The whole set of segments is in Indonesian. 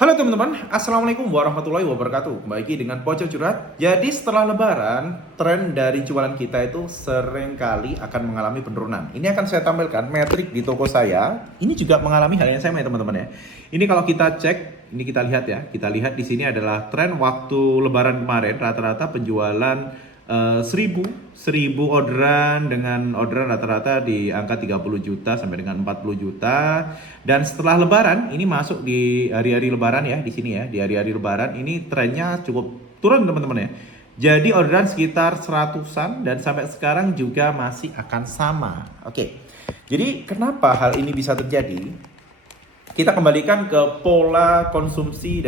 Halo teman-teman, Assalamualaikum warahmatullahi wabarakatuh. Kembali lagi dengan Pocong Curhat. Jadi setelah lebaran, tren dari jualan kita itu seringkali akan mengalami penurunan. Ini akan saya tampilkan metrik di toko saya. Ini juga mengalami hal yang sama ya teman-teman ya. Ini kalau kita cek, ini kita lihat ya. Kita lihat di sini adalah tren waktu lebaran kemarin. Rata-rata penjualan 1000 orderan dengan orderan rata-rata di angka 30 juta sampai dengan 40 juta. Dan setelah lebaran ini masuk di hari-hari lebaran ya, di sini ya, di hari-hari lebaran ini trennya cukup turun teman-teman ya. Jadi orderan sekitar 100-an dan sampai sekarang juga masih akan sama. Oke. Jadi kenapa hal ini bisa terjadi? Kita kembalikan ke pola konsumsi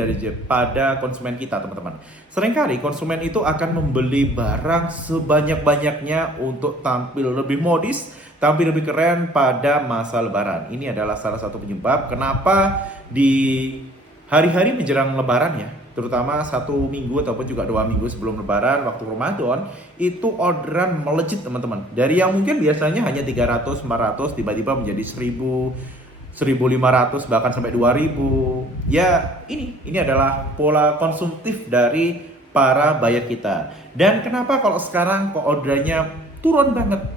pada konsumen kita, teman-teman. Seringkali konsumen itu akan membeli barang sebanyak-banyaknya untuk tampil lebih modis, tampil lebih keren pada masa lebaran. Ini adalah salah satu penyebab kenapa di hari-hari menjelang lebaran ya, terutama 1 minggu ataupun juga 2 minggu sebelum lebaran, waktu Ramadan, itu orderan melejit teman-teman. Dari yang mungkin biasanya hanya 300, 400, tiba-tiba menjadi 1000, 1.500 bahkan sampai 2.000. Ya, ini adalah pola konsumtif dari para buyer kita. Dan kenapa kalau sekarang kok ordernya turun banget.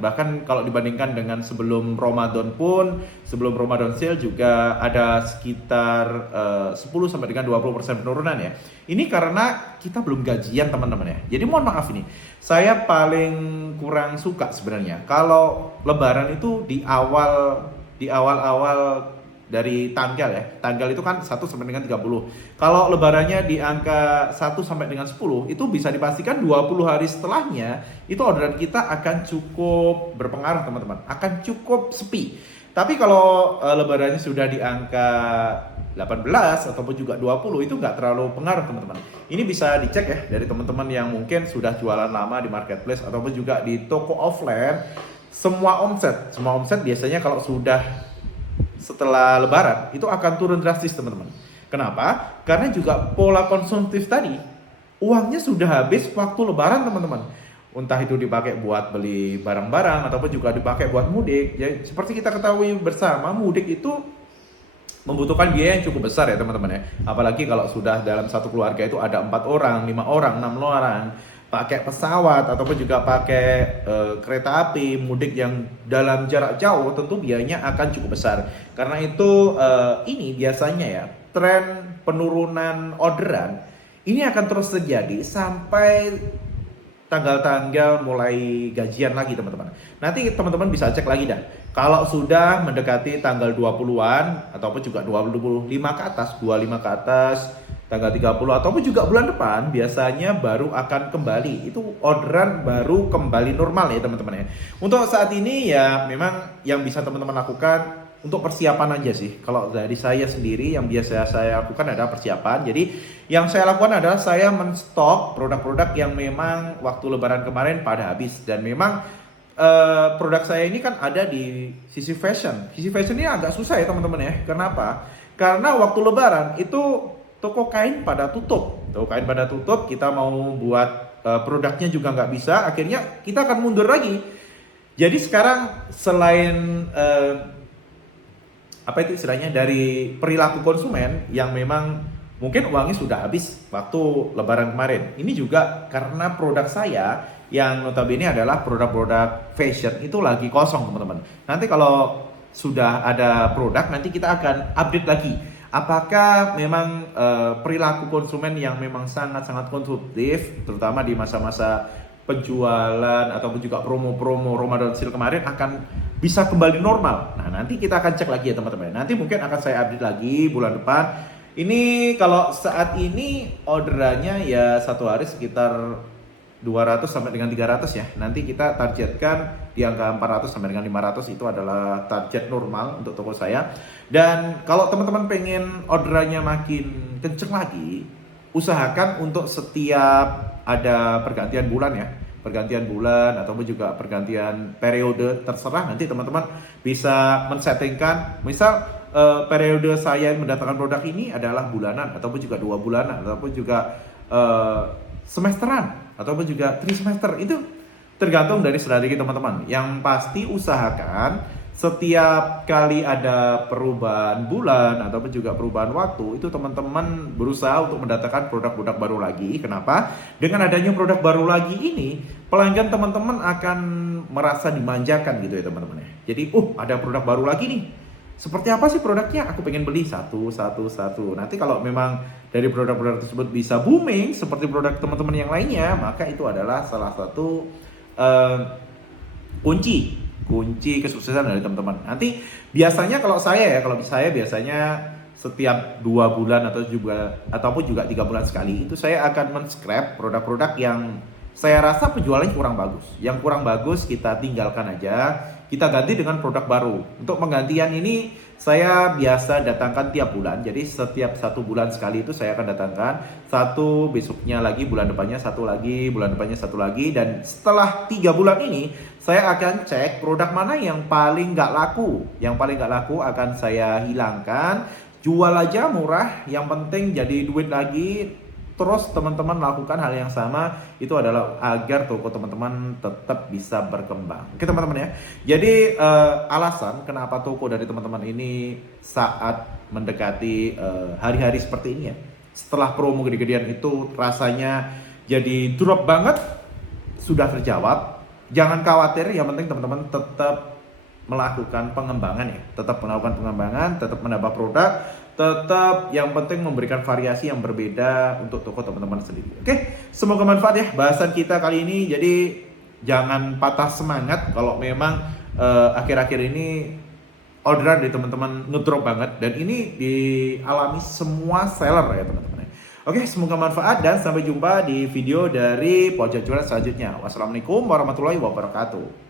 Bahkan kalau dibandingkan dengan sebelum Ramadan pun, sebelum Ramadan sale juga ada sekitar 10 sampai dengan 20% penurunan ya. Ini karena kita belum gajian teman-teman ya. Jadi mohon maaf ini. Saya paling kurang suka sebenarnya kalau lebaran itu di awal-awal dari tanggal ya. Tanggal itu kan 1 sampai dengan 30. Kalau lebarannya di angka 1 sampai dengan 10, itu bisa dipastikan 20 hari setelahnya itu orderan kita akan cukup berpengaruh teman-teman. Akan cukup sepi. Tapi kalau lebarannya sudah di angka 18 ataupun juga 20 itu nggak terlalu pengaruh teman-teman. Ini bisa dicek ya dari teman-teman yang mungkin sudah jualan lama di marketplace ataupun juga di toko offline. Semua omset biasanya kalau sudah setelah lebaran itu akan turun drastis teman-teman. Kenapa? Karena juga pola konsumtif tadi, uangnya sudah habis waktu lebaran teman-teman. Entah itu dipakai buat beli barang-barang ataupun juga dipakai buat mudik. Ya, seperti kita ketahui bersama, mudik itu membutuhkan biaya yang cukup besar ya teman-teman ya. Apalagi kalau sudah dalam satu keluarga itu ada 4 orang, 5 orang, 6 orang, pakai pesawat ataupun juga pakai kereta api mudik yang dalam jarak jauh, tentu biayanya akan cukup besar. Karena itu ini biasanya ya tren penurunan orderan ini akan terus terjadi sampai tanggal-tanggal mulai gajian lagi teman-teman. Nanti teman-teman bisa cek lagi dah. Kalau sudah mendekati tanggal 20-an ataupun juga 25 ke atas, 25 ke atas, tanggal 30 ataupun juga bulan depan biasanya baru akan kembali. Itu orderan baru kembali normal ya teman-teman ya. Untuk saat ini ya memang yang bisa teman-teman lakukan untuk persiapan aja sih. Kalau dari saya sendiri yang biasa saya lakukan adalah persiapan. Jadi yang saya lakukan adalah saya menstok produk-produk yang memang waktu lebaran kemarin pada habis. Dan memang produk saya ini kan ada di sisi fashion. Sisi fashion ini agak susah ya teman-teman ya. Kenapa? Karena waktu lebaran itu toko kain pada tutup. Toko kain pada tutup, kita mau buat produknya juga nggak bisa. Akhirnya kita akan mundur lagi. Jadi sekarang selain apa itu istilahnya dari perilaku konsumen yang memang mungkin uangnya sudah habis waktu lebaran kemarin. Ini juga karena produk saya yang notabene adalah produk-produk fashion itu lagi kosong teman-teman. Nanti kalau sudah ada produk nanti kita akan update lagi. Apakah memang perilaku konsumen yang memang sangat-sangat konsumtif terutama di masa-masa penjualan ataupun juga promo-promo Ramadan sale kemarin akan bisa kembali normal. Nah, nanti kita akan cek lagi ya teman-teman. Nanti mungkin akan saya update lagi bulan depan. Ini kalau saat ini orderannya ya satu hari sekitar 200 sampai dengan 300 ya. Nanti kita targetkan di angka 400 sampai dengan 500 itu adalah target normal untuk toko saya. Dan kalau teman-teman pengen orderannya makin kenceng lagi, usahakan untuk setiap ada pergantian bulan ya. Pergantian bulan ataupun juga pergantian periode terserah nanti teman-teman bisa men-settingkan misal periode saya mendatangkan produk ini adalah bulanan ataupun juga 2 bulanan ataupun juga semesteran ataupun juga trimester. Itu tergantung dari strategi teman-teman. Yang pasti usahakan setiap kali ada perubahan bulan ataupun juga perubahan waktu, itu teman-teman berusaha untuk mendatangkan produk-produk baru lagi. Kenapa? Dengan adanya produk baru lagi ini, pelanggan teman-teman akan merasa dimanjakan gitu ya teman-teman ya. Jadi, ada produk baru lagi nih. Seperti apa sih produknya? Aku pengen beli satu. Nanti kalau memang dari produk-produk tersebut bisa booming seperti produk teman-teman yang lainnya, maka itu adalah salah satu kunci kesuksesan dari teman-teman. Nanti biasanya kalau saya biasanya setiap 2 bulan ataupun juga 3 bulan sekali itu saya akan men-scrap produk-produk yang saya rasa penjualannya kurang bagus. Yang kurang bagus kita tinggalkan aja, kita ganti dengan produk baru. Untuk penggantian ini saya biasa datangkan tiap bulan. Jadi setiap 1 bulan sekali itu saya akan datangkan satu, besoknya lagi, bulan depannya satu lagi, bulan depannya satu lagi. Dan setelah 3 bulan ini saya akan cek produk mana yang paling nggak laku. Yang paling nggak laku akan saya hilangkan. Jual aja murah, yang penting jadi duit lagi. Terus teman-teman lakukan hal yang sama, itu adalah agar toko teman-teman tetap bisa berkembang. Oke teman-teman ya. Jadi alasan kenapa toko dari teman-teman ini saat mendekati hari-hari seperti ini ya, setelah promo gede-gedean itu rasanya jadi drop banget, sudah terjawab. Jangan khawatir, yang penting teman-teman tetap melakukan pengembangan ya, tetap menambah produk, tetap yang penting memberikan variasi yang berbeda untuk toko teman-teman sendiri. Oke, semoga manfaat ya bahasan kita kali ini. Jadi jangan patah semangat kalau memang akhir-akhir ini orderan dari teman-teman ngedrop banget, dan ini dialami semua seller ya teman-teman. Oke, semoga manfaat dan sampai jumpa di video dari Pojok Jualan selanjutnya. Wassalamualaikum warahmatullahi wabarakatuh.